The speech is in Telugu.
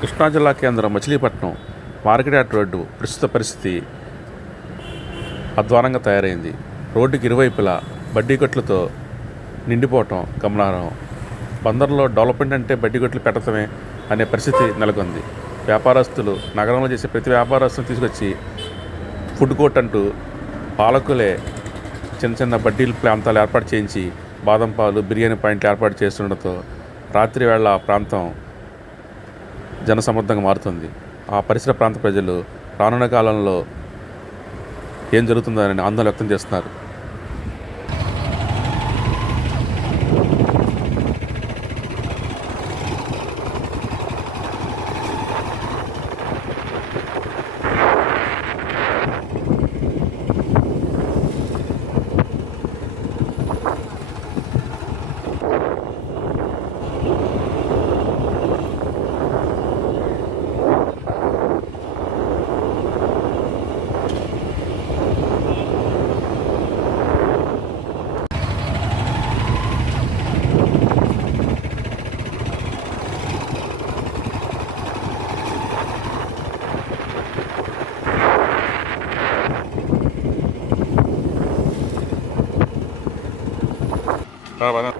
కృష్ణా జిల్లా కేంద్రం మచిలీపట్నం మార్కెట్ రోడ్డు ప్రస్తుత పరిస్థితి అధ్వానంగా తయారైంది. రోడ్డుకి ఇరువైపులా బడ్డీ కొట్లతో నిండిపోవటం గమనార్హం. బందర్లో డెవలప్మెంట్ అంటే బడ్డీ కొట్లు పెట్టడమే అనే పరిస్థితి నెలకొంది. వ్యాపారస్తులు నగరంలో చేసే ప్రతి వ్యాపారస్తులు తీసుకొచ్చి ఫుడ్ కోర్ట్ అంటూ పాలకులే చిన్న చిన్న బడ్డీల ప్రాంతాలు ఏర్పాటు చేయించి బాదం పాలు బిర్యానీ పాయింట్లు ఏర్పాటు చేస్తుండటంతో రాత్రి వేళ ఆ ప్రాంతం జనసమర్థంగా మారుతుంది. ఆ పరిసర ప్రాంత ప్రజలు రానున్న కాలంలో ఏం జరుగుతుందని ఆందోళన వ్యక్తం చేస్తున్నారు. 来把那